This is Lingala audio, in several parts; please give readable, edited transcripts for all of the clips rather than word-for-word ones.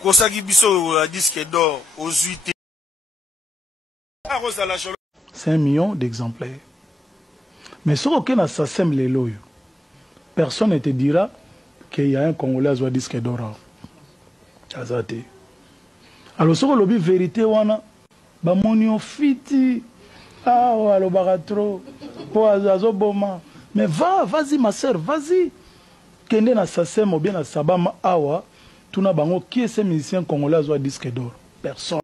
Kosaki biso la disque d'or aux 8. 5 millions d'exemplaires. Mais ce qu'on a s'assemble les loyaux, personne ne te dira qu'il y a un Congolais qui a disque d'or. Alors, ce qu'on a vérité, wana, ba monio fiti, ah, alo baratro, po azazo boma. Mais vas-y ma sœur, vas-y. Kende na s'assemble ou bien na sabama awa, tout na bango qui est ce musicien congolais qui a disque d'or? Personne.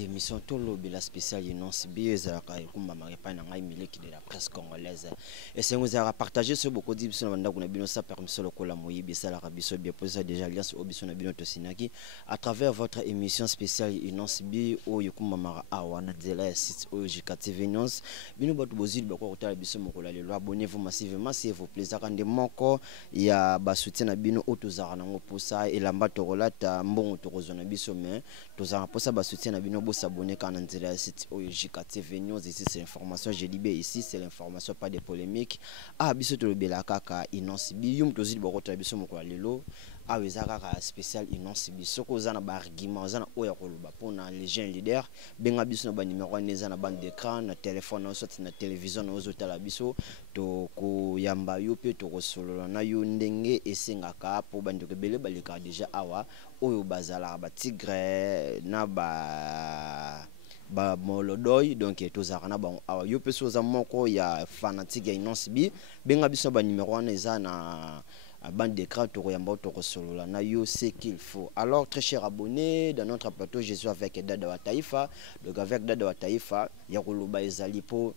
Émission Tolobi la spéciale Innonce Bi ezalaka ekumba marepa na ngai miliki de la presse congolaise et c'est nous a partagé ce beaucoup dit biso na banda kuna bino sa permission lokola moyibi sala biso bien poser déjà alliance obiso na bino tosinaki à travers votre émission spéciale Innonce Bi o yokumba mara awa na dela site o JKTV News bino batu bozili bako kotala biso mokola lelo abonnez-vous massivement si vous plaisir ande moko ya ba soutien na bino otozara nango posa et lamba tokolata mbongo tokozona biso mais tozara posa ba soutien na bino s'abonner quand on dirait site JKTV News. Ici c'est l'information, je dis bien ici c'est l'information, pas de polémiques. Ah biso to bela kaka Innonce Bi yum to zili boko biso moko lelo ah wezaka ka spécial Innonce Bi soko za na ba argument za na oya koloba pona les jeunes leaders benga biso na ba numéro neza na bande d'écran na téléphone na sorti na télévision na ozo tala biso to ko yamba yo pe to ko solola na yo ndenge esengaka po bande ko bele balika déjà awa oyo bazala ba tigre na ba molodoy donc tozarana ba awa yo pe soza moko ya fanatique ya Innonce Bi benga biso ba numéro wana eza na bande d'écran to yamba to ko solola na yo ce qu'il faut. Alors très chers abonnés dans notre plateau je suis avec Dada wa Taifa, donc avec Dada wa Taifa ya koloba ezali po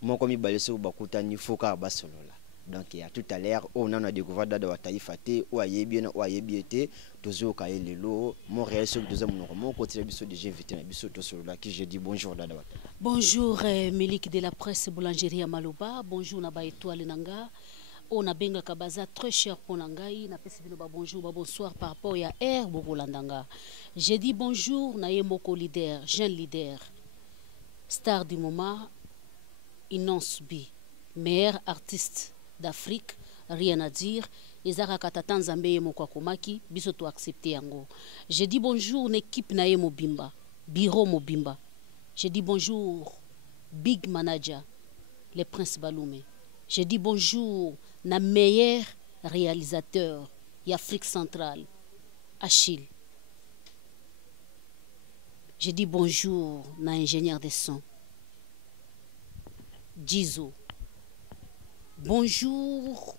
moko mi balese bakuta ni foka ba solola. Donc à tout à l'heure on a découvert Dada wa Taifa te ou ayebi na ou ayebi te tozo ka lelo Montréal ce que tozo mon côté biso déjà invité na biso to solola qui je dis bonjour Dada wa. Bonjour Melik de la presse boulangerie à Maloba, bonjour na ba étoile nanga. On a benga kabaza très cher pour nangai na pesi bino ba bonjour ba bonsoir par rapport ya air bokolandanga. J'ai dit bonjour na yemoko leader, jeune leader. Star du moment Innonce Bi, meilleur artiste d'Afrique, rien à dire. Ezara katata nzambe yemoko akomaki biso to accepter yango. J'ai dit bonjour l'équipe na yemo bimba, bureau mobimba. J'ai dit bonjour big manager les Prince Baloumé. J'ai dit bonjour na meilleur réalisateur d'Afrique centrale, Achille. J'ai dit bonjour na ingénieur de son, Jizo. Bonjour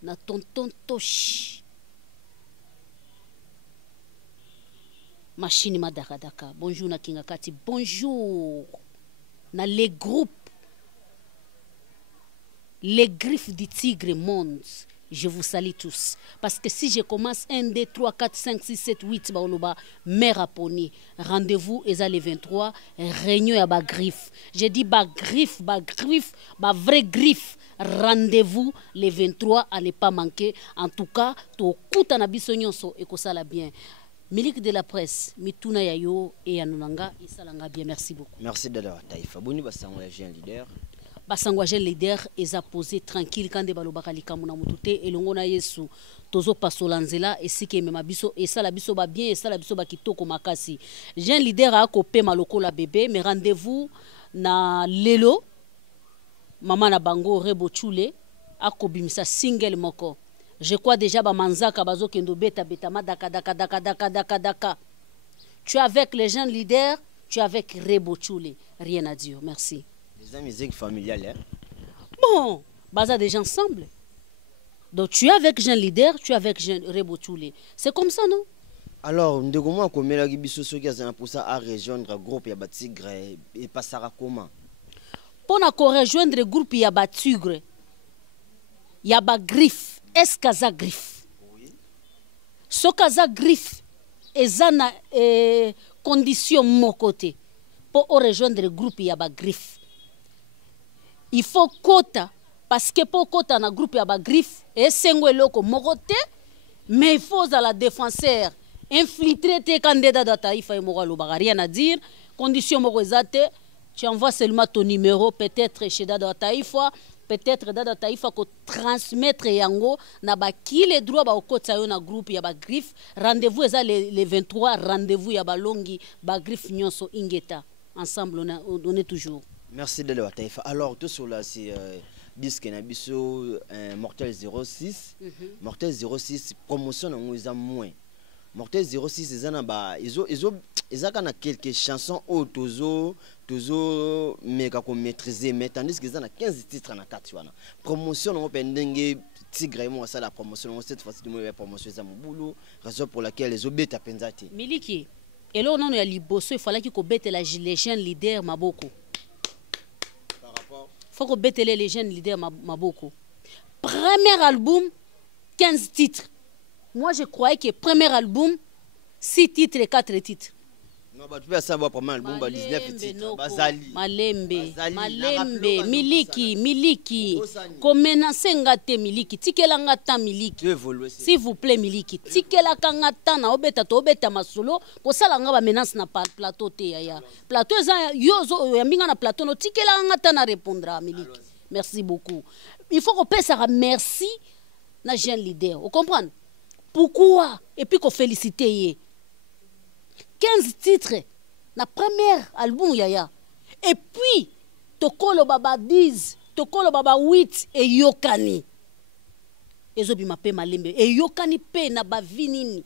na tonton Toshi. Machine Madaradaka. Bonjour na Kingakati. Bonjour na les groupes. Les griffes du tigre monde, je vous salue tous. Parce que si je commence 1, 2, 3, 4, 5, 6, 7, 8, baoloba, mère à pony. Rendez-vous, et les 23, réunion à ba griffe. Je dis ba griffe, ba vrai griffe. Rendez-vous les 23, à ne pas manquer. En tout cas, to kuta na biso nyonso et ko sala bien. Milik de la presse, mituna yayo et anunanga, et salanga bien. Merci beaucoup. Merci Dada wa Taifa. Boni basango la jeune leader. Basangwaje leader eza posé tranquille quand de balobaka likamu na mutu te elongo na Yesu tozo pasola nzela esike mema biso esala biso ba bien esala biso ba kitoko makasi. Jeune leader a kopé maloko la bébé mais rendez-vous na lelo mama na bango Rebo Chule akobimisa single moko. Je crois déjà ba manzaka bazo kendo beta daka. Tu es avec les jeunes leaders, tu es avec Rebo Chule. Rien à dire. Merci. La musique familiale, hein? Bon, baza déjà ensemble. Donc tu es avec Jean Leader, tu es avec Jean Rebo Chule. C'est comme ça, non? Alors, nous avons combien de biso qui a pour ça à rejoindre le groupe ya Batigre et passera comment? Pour rejoindre le groupe ya Batigre, ya ba griffe, est-ce kaza griffe? Oui. Ce kaza griffe, ezana condition mon côté pour rejoindre le groupe ya ba griffe. Il faut quota parce que pour quota na groupe ya ba griffe et sengwe loko mokote mais il faut à la défenseur infiltré te candidat de Taïfa et Moralo, rien à dire. Condition morosate, tu envoies seulement ton numéro, peut-être chez Dada Taïfa, peut-être Dada Taïfa ko transmettre yango na ba qui les droits ba okota yo na groupe ya ba griffe. Rendez-vous les 23, rendez-vous ya ba longi ba griffe nyonso ingeta. Ensemble on est toujours. Merci de la Taïfa. Alors tout sur là c'est disque na biso Mortel 06. Mortel 06 promotion na ngouza moins. Mortel 06 ils ont quelques chansons au tozo mega ko maîtriser mais tandis qu'ils ont 15 titres na 4 wana. Promotion on pendenge tigre moi ça la promotion cette fois-ci de promotion za mobulu raison pour laquelle les obeta penzati. Miliki et là on a liboso il fallait qu'il bete la légende leader maboko. Par rapport faut que bete les légendes leader maboko. Premier album 15 titres. Moi, je croyais que premier album, 6 titres et 4 titres. Non, bah, tu peux savoir premier album, 19 titres. Bazali. Malembe, Miliki. Komena sengate Miliki. Tikelanga ta Miliki. S'il vous plaît, Miliki. Tikelaka ngata na obeta to obeta masolo. Kosala nga ba menace na plateau te ya. Plateau yozo yambinga na plateau no tikelanga ngata na répondra Miliki. Merci beaucoup. Il faut qu'on passe à merci na jeune leader. Vous comprenez? Pourquoi? Et puis qu'on félicite. 15 titres. Na premier album yaya. Et puis, Tokolo Baba 10, Tokolo Baba 8 et Yokani. Ezobi ma pe malembe. Et Yokani pe na ba vinini.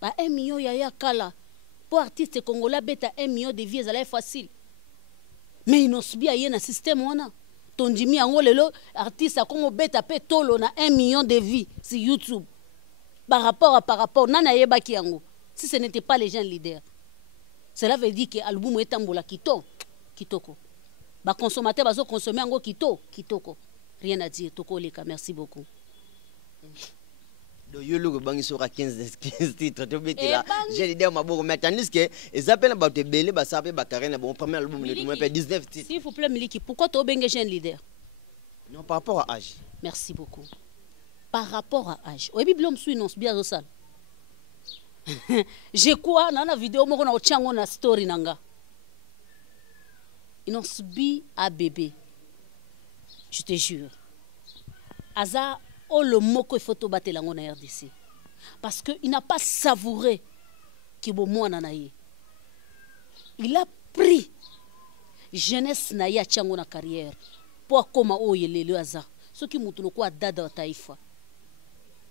Ba 1 million yaya kala. Pour artiste congolais beta 1 million de vies, ça facile. Mais ils n'ont pas un système. Tondimi ango lelo artiste a comme beta pe tolo na 1 million de vies sur YouTube. Par rapport, nana yeba ki yango. Si ce n'était pas les gens leaders, cela veut dire que l'album est ambola kitoko. Ba consommateur bazo consommer ango kitoko. Rien à dire, toko leka, merci beaucoup. Donc yo logo bangi sera 15 titres to beti là. J'ai l'idée ma beaucoup mais tandis que ils appellent ba te belé ba sape ba carena bon premier album le tout 19 titres. S'il vous plaît Miliki, pourquoi tu obenge jeune leader? Non par rapport à âge. Merci beaucoup. Par rapport à âge. Oui, Biblom suis non bien au sale. Je crois dans la vidéo moi on a ochango na story nanga. Ils subi à bébé. Je te jure. Aza oh le mot que photo battre la na RDC. Parce que il n'a pas savouré que bon moi nanaye. Il a pris jeunesse na ya chango na carrière pour comment oh yelele aza. Ce qui mutulo kwa dada Taïfa.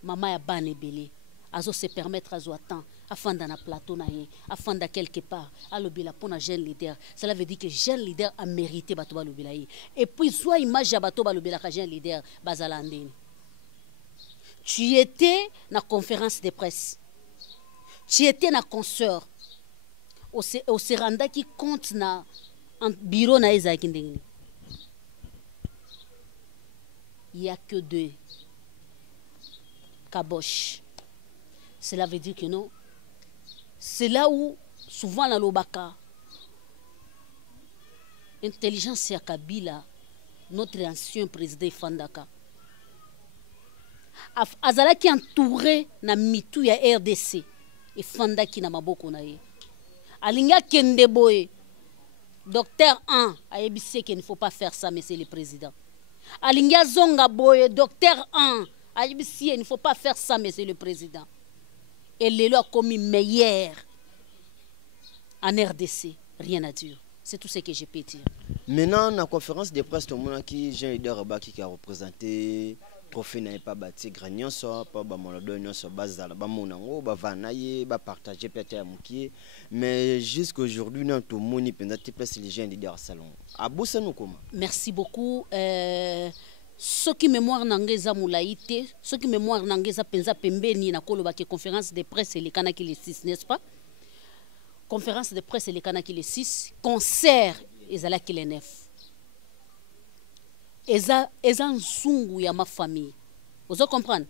Maman ya bane belé azo se permettre azo attendre afin dans un plateau naie afin de quelque part à lobila pour un jeune leader. Cela veut dire que jeune leader a mérité bato ba lobila et puis soit image ya bato ba lobila ka jeune leader bazala ndeni. Tu étais na conférence de presse, tu étais na concert au seranda qui compte na en bureau na ezaki ndeni. Il y a que 2 caboche. Cela veut dire que non. C'est là où, souvent, la lobaka, intelligence ya Kabila, notre ancien président Fandaka, azala qui entouré na mitu ya RDC, et Fandaki na maboko na ye. Alinga kende boye, docteur 1, a ebissé qu'il ne faut pas faire ça, monsieur le président. Alinga zonga boye, docteur 1, il ne faut pas faire ça, monsieur le président. Et les lois commis meilleur en RDC. Rien à dire. C'est tout ce que je peux dire. Maintenant, la conférence de presse, tout le monde qui j'ai eu qui a représenté, trophée n'est pas bâti, granion soit pas mon soit bazala, bamonango, bavanaye, partager peut-être à moukier. Mais jusqu'aujourd'hui, dans tout le monde, il peut être plus les gens leaders salon. À Bossa nous comment? Merci beaucoup. Ce qui mémoire n'angeza moulaïté, ce qui mémoire n'angeza penza pembeni na koloba ke conférence de presse les kanaki les 6, n'est-ce pas? Conférence de presse les kanaki les 6, concert ezala ki les 9. Eza nsungu ya ma famille. Vous comprenez?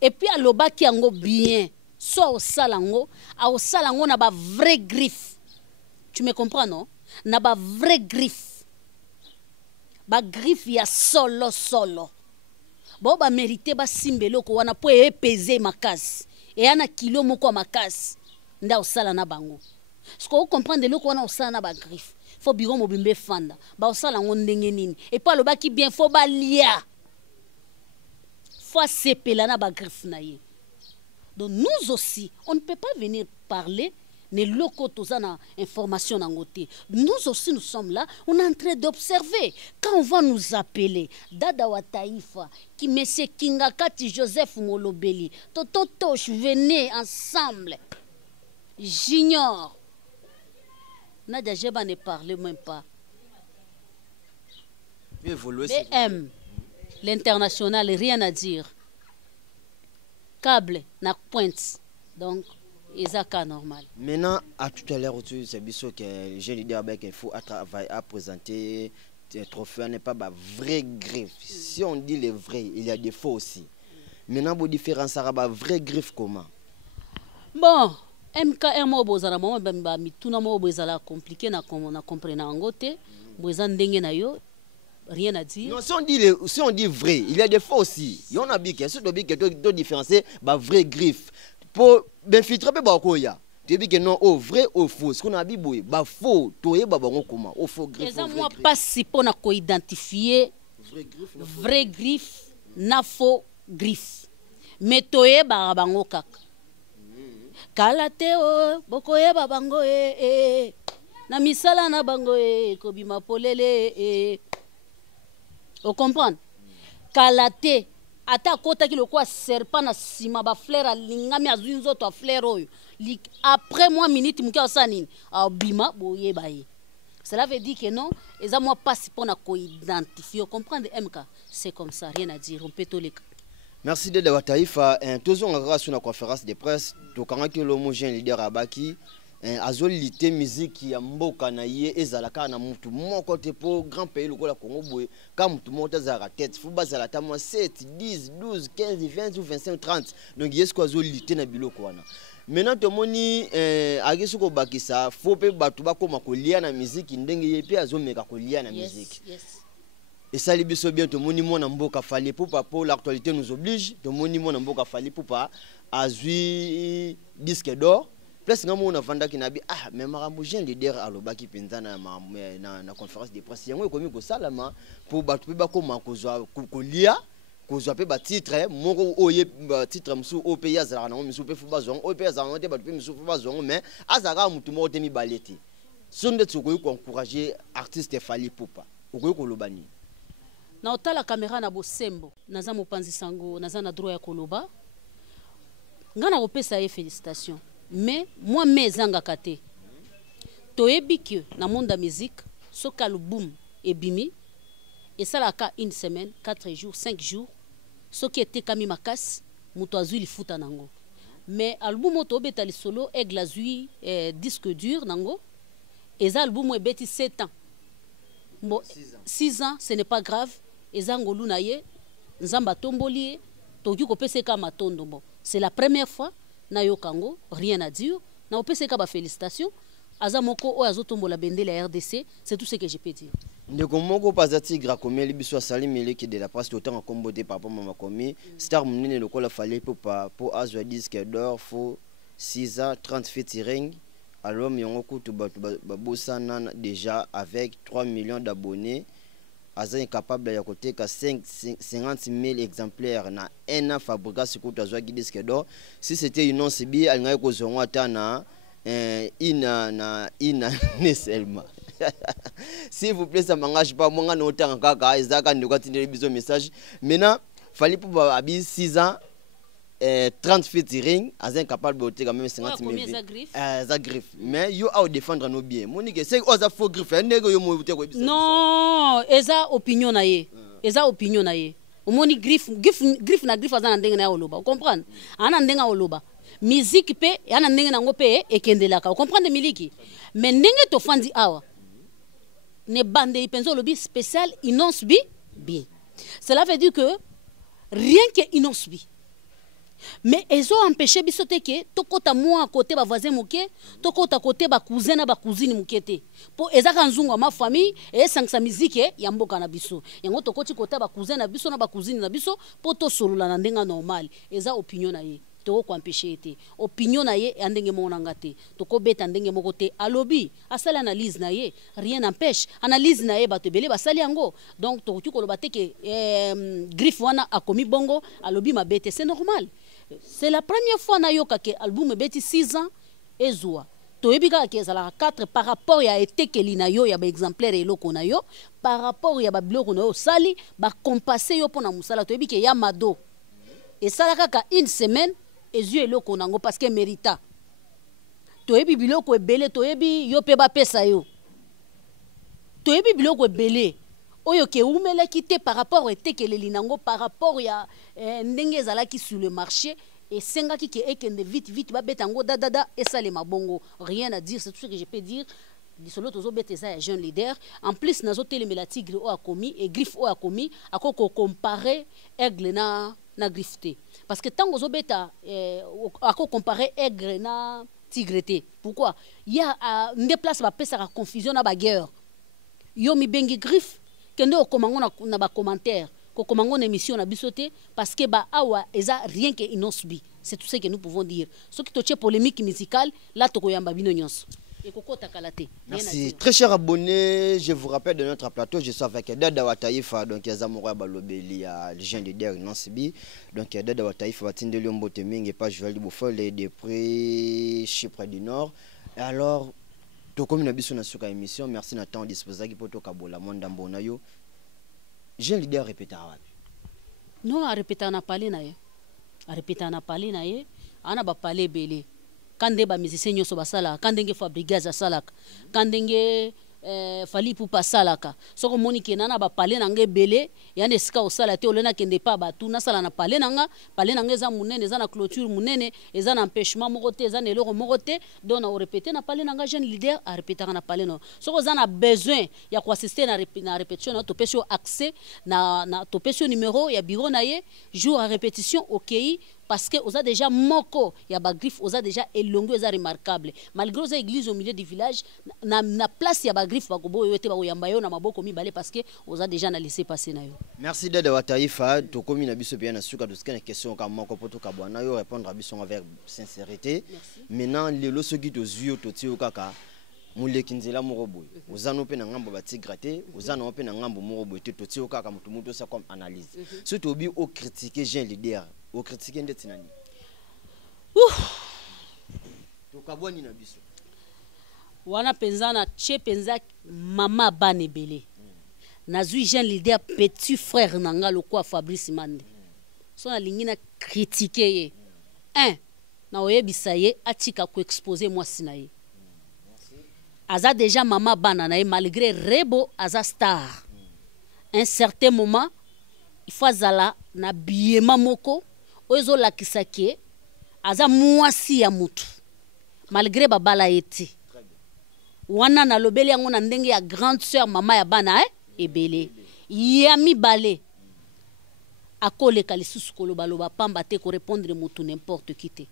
Et puis aloba ki ango bien, so au salango na ba vrai griffe. Tu me comprends non? Na ba vrai griffe. Ba griffe ya solo. Bo ba mérité ba simbelo ko wana po epeze makasi. et ana kilo moko makasi nda osala na bango ce qu'on comprend de loko wana osala na ba griffe faut biro mobimbe fanda ba osala ngo ndenge nini et pas le baki bien faut ba lia faut sepela na ba griffe na ye. Donc nous aussi on ne peut pas venir parler ne loko tozana information nangote. Nous aussi nous sommes là, on est en train d'observer. Quand on va nous appeler Dada wa Taifa, qui monsieur Kingakati Joseph Molobeli, Toto Tosh, venez ensemble. J'ignore. Nadia Jeba ne parle même pas. BM, l'international, rien à dire. Câble, na pointe. Donc, et ça cas normal. Maintenant, à tout à l'heure, c'est bien que j'ai l'idée qu'il faut travailler à présenter des trophées, n'est pas vrai griffe. Si on dit les vrais, il y a des faux aussi. Maintenant, vous différenciez la vraie griffe comment? Bon, MKR mo bozala mo ba mituna mo bozala compliqué na comprendre angote, bozan ndenge na yo. Rien à dire. Non, si on dit vrai, il y a des faux aussi. Il y en a bien qui sont différencier la vraie griffe. Pour bien filtrer bakoya tu dis que non au vrai au faux ce qu'on a dit boy ba faux toye ba bango comment au faux griffe et ça moi pas si pour na ko identifier vrai griffe na faux griffe mais toye ba bango kaka kala teo bokoye ba bango na misala na bango ko bima polele on comprend kala te ata kota ki lokwa serpent na sima ba fleur alingami azunzo to fleur oyo après moi minute muki asanini abima boye baye. Cela veut dire que non et ça moi pas pour na ko identifier comprendre MK c'est comme ça rien à dire on peut tout les. Merci de Dada wa Taifa toujours en grâce sur la conférence de presse to kanga ki l'homogène leader abaki azolite musique ya mboka na ye ezalaka na mutu moko te po grand pays lokola Congo boye ka mutu moko azala tête fu bazala ta mo 7 10 12 15 20 ou 25 30 donc yesko azolite na biloko wana. Maintenant to moni agisu ko bakisa fo pe batu bakoma kolia na musique ndenge ye pe azomeka kolia na musique. Et ça les biso bien to moni mona mboka fali pour l'actualité nous oblige to moni mona mboka fali pour pas azui disque d'or. Plus ngamo na vanda kinabi mais marambo jeune leader alobaki penza na conférence de presse yango ekomi ko salama pour batu pe bakoma kozwa kolia kozwa pe ba titre moko oye ba titre musu OP yazala na musu pe fu bazong OP yazala te batu pe musu fu bazong mais azaka mutu mo te mi baleti sonde tsoko ko encourager artiste Fally Ipupa okoyo kolobani na otala caméra na bosembo naza mopanzi sango naza na droit ya koloba ngana kopesa ye félicitations. Mais moi mes angakate toyebi que na monde de musique so album et bimi et ça la ka une semaine 4 jours 5 jours ce qui était kami makas muto azui li futa nango mais album auto betali solo aigle azui disque dur nango et ça album ebeti 7 ans bon 6 ans ce n'est pas grave et ça ngolu na ye nzamba tomboli toki ko pese ka matondo bon c'est la première fois na yo kango rien à dire na opese ka ba félicitations azamoko o azotombola bendele la RDC c'est tout ce que je peux dire. Ndeko moko pazati gra komeli biso asali meleki de la presse autant kombo de papa mama komi star munene lokola Fally Ipupa pour azwa disque d'or fo 6 ans 30 featuring alors yongo kutu babosana déjà avec 3 millions d'abonnés aza incapable ya koteka 50 000 exemplaires na un fabrica sikutu azwa disque d'or. Si c'était une once bi alinga ko zongo tana ina seulement. S'il vous plaît ça m'engage pas moi na otanga kaka ezaka ndeko tindeli biso message. Maintenant Fally Ipupa abi 6 ans 30 featuring aza incapable de koteka même 50 000 za griffe mais yo a défendre no bien monique c'est oza faux griffe ndeko yo mo te ko bisa non eza opinion na ye eza opinion na ye omoni griffe na griffe aza na ndenge na oloba comprendre ana ndenga oloba musique pe ana ndenge nango pe ekendelaka comprendre miliki mais ndenge to fandi awa ne bande ipenzo lobi spécial inonce bi bien cela veut dire que rien que inonce bi mais ils ont empêché bisote que tokota moi à côté ba voisin moké tokota côté ba cousin na ba cousine mokete pour ezaka nzungu ma famille et sangsa musique ya mboka na biso yango tokoti côté ba cousin na biso na ba cousine na biso pour to solola na ndenga normal eza opinion na ye toko empêcher été opinion na ye andenge monanga te toko beta ndenge moko te alobi asala analyse na ye rien n'empêche analyse na ye bato belé basali yango donc toko koloba te ke griffe wana akomi bongo alobi mabete c'est normal c'est la première fois na yoka ke album beti 6 ans ezwa toyebi kaka ke ezalaka 4 par rapport ya etekeli na yo ya baexemplaire eloko na yo par rapport ya babiloko na yo osali bakompase yo mpona mosala toyebi ke ya mado esala kaka une semaine ezwi eloko nango parce que mérita toyebi biloko ebele toyebi yo mpe bapesa yo toyebi biloko ebele oyo ke umelaki te par rapport etekeleli nango par rapport ya ndenge ezalaki sur le marché et sengaki ke ekende vite vite babeta ngo dadada esale mabongo rien à dire c'est tout ce que je peux dire disolo tozo beta ça jeune leader en plus nazo telemela tigre o akomi et griffe o akomi akoko comparer aigle na griffe te parce que tango zo beta akoko comparer aigle na tigre te pourquoi il y a une place ba pesa la confusion na ba guerre yo mi bengi griffe kende o komango na ba commentaire ko komango na émission na bisoté parce que ba awa eza rien que inosbi c'est tout ce que nous pouvons dire ce qui toche polémique musicale là to koyamba bino nyonso et kokota kalate. Merci très cher abonné, je vous rappelle de notre plateau je suis avec Dada Wataifa donc Yazamora Balobeli à légende de Nansibi donc Dada Wataifa batindeli mbote mingi page Joël Bofol depuis Chypre du Nord et alors to comme na biso na suka émission merci na temps disposaki poto kabola monda mbona yo jeune leader répéter wapi non a répéter na parler na ye a répéter na parler na ye ana ba parler belé kande ba musicien nyoso basala kandenge Fabrigaz asalaka kandenge fali pour pasalaka soko monike nana ba parler na nge belé yane sika osala te olena kende pa ba tu na sala na parler nanga eza munene eza na clôture munene eza na empêchement moko te eza na eloko moko te donc na répéter na parler nanga jeune leader a répéter na parler no soko za na besoin ya ko assister na répétition na to pesio accès na to pesio numéro ya bureau na ye jour à répétition OK parce que oza déjà moko ya ba griffe oza déjà elongo eza remarquable malgré oza église au milieu du village na place ya ba griffe ba kobo yote ba yamba yo na maboko mibale parce que oza déjà na laisser passer na yo. Merci Dada Wataifa to komi na biso bien na suka to skena question ka moko poto ka bwana yo répondre à biso avec sincérité. Maintenant le soki to zuyo to tio kaka muleki nzela moko boy ozano pe na ngambo batigrate ozano pe na ngambo moko boy to tio kaka mutu ça comme analyse surtout obi au critiquer jeune leader au critiquer ndeti nani to kabwani na biso wana penzana che penza mama bane belé nazui jeune leader petit frère nanga lokwa Fabrice Mande so na lingina critiquer ye na oyebisa ye atika ko exposer moi sinaye aza déjà mama bana na ye malgré rebo aza star un certain moment il faut azala na biema moko ozo lakisa ke aza mwasi ya mutu malgré babala eti wana na lobeli yango na ndenge ya grande sœur mama ya bana ebele ya mibale akoleka lisusu koloba loba pamba te ko répondre mutu n'importe qui te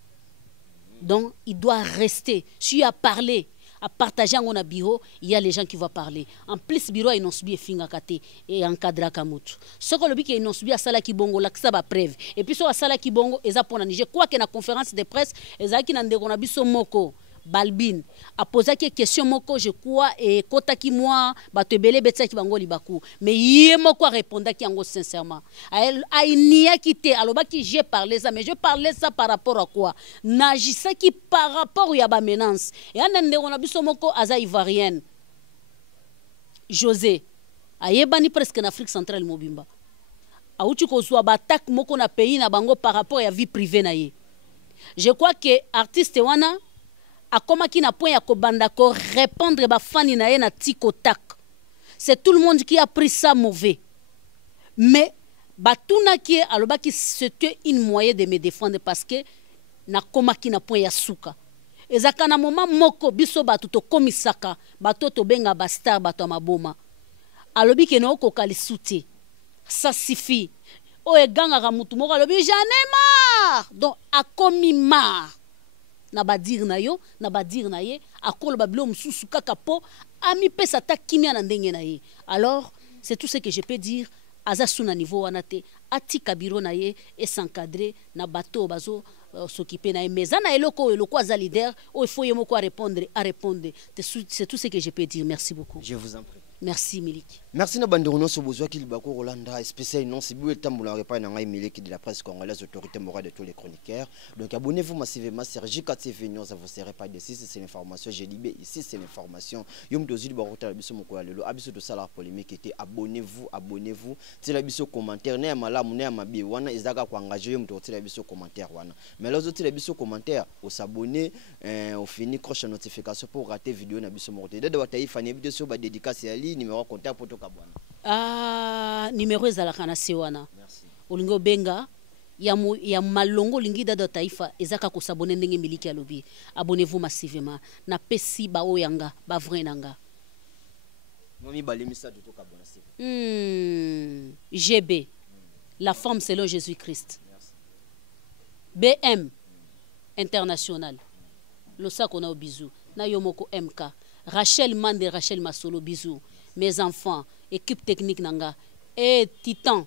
donc il doit rester si a parlé à partager en a bureau, il y a les gens qui vont parler. En plus, bureau ils n'ont subi finga kate et encadra kamutu. Ce que le bi qui n'ont subi à sala ki bongo la ça ba preuve. Et puis sur à sala ki bongo eza pona Niger quoi que na conférence de presse eza ki na ndeko na biso moko Balbine a posé quelques questions moko je crois et kota ki moi bato belé betsa ki bango libaku mais yé moko répondait ki ango sincèrement a nia quitté aloba ki j'ai parlé ça mais je parlais ça par rapport à quoi n'agissait qui par rapport ya ba menace et anande on a biso moko aza ivoirienne José ayebani presque en Afrique centrale mobimba a uti ko zwa ba attaque moko na pays na bango par rapport ya vie privée na ye je crois que artiste wana a komaki na point ya kobanda ko répondre ba fani na ye na tikotak c'est tout le monde qui a pris ça mauvais mais batuna ki alobaki c'était une moyen de me défendre parce que na komaki na point ya suka ezaka na moment moko biso batu to komisaka bato to benga ba star bato maboma alobi ke no ko kali souti ça suffit o eganga ka mutu moko alobi j'en ai marre donc a komi marre na badir na yo na badir na ye akolo babilo mususu kaka po ami pesa ta kimia na ndenge na ye alors c'est tout ce que je peux dire aza suna niveau wana te atika biro na ye et s'encadrer na bateau bazo s'occuper na mais ana eloko eloko aza leader il faut yemoko à répondre c'est tout ce que je peux dire. Merci beaucoup. Je vous en prie. Merci Miliki. Merci na bande rono so bozwa ki libako Rolanda spécial non si bu tambola repa na ngai Miliki de la presse congolaise, autorité morale de tous les chroniqueurs. Donc abonnez-vous massivement sur J4TV News, ça vous sera pas de ici, c'est l'information j'ai libé ici, c'est l'information. Yom dozi di barota la biso moko lelo abiso de sala polémique était abonnez-vous. C'est la biso commentaire na malamu na mabi wana ezaka ko engager yom dozi la biso commentaire wana. Mais les autres la biso commentaire au s'abonner au fini croche notification pour rater vidéo na biso moko. Dede wa taifa ne vidéo sur ba dédicace ya numéro contact pour toka bwana. Numéro ezalaka na sewana. Merci. Olingo benga ya malongo lingi dada taifa ezaka ko s'abonner ndenge Miliki alobi. Abonnez-vous massivement na pesi ba oyanga ba vrai nanga. Mami balemisa de toka bwana c'est. GB. La forme selon Jésus-Christ. BM international. Losa kona au bisou. Na yomoko MK. Rachel Mande, Rachel Masolo, bisous. Mes enfants, équipe technique Nanga. Et Titan,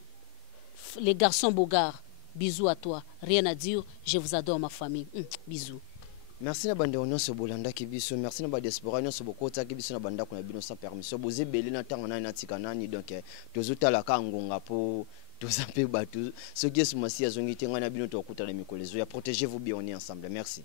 les garçons Bogard, bisous à toi. Rien à dire, je vous adore ma famille. Bisous. Merci na bande onyo so bolanda kibiso, merci na ba diaspora onyo so bokota kibiso na banda kuna bino sans permission. Boze belé na tanga na tika nani donc tozotala ka ngonga po tozape batu. Ce qui est sumasi azongi tenga na bino to okuta na mikolezo ya protégez-vous bien on est ensemble. Merci.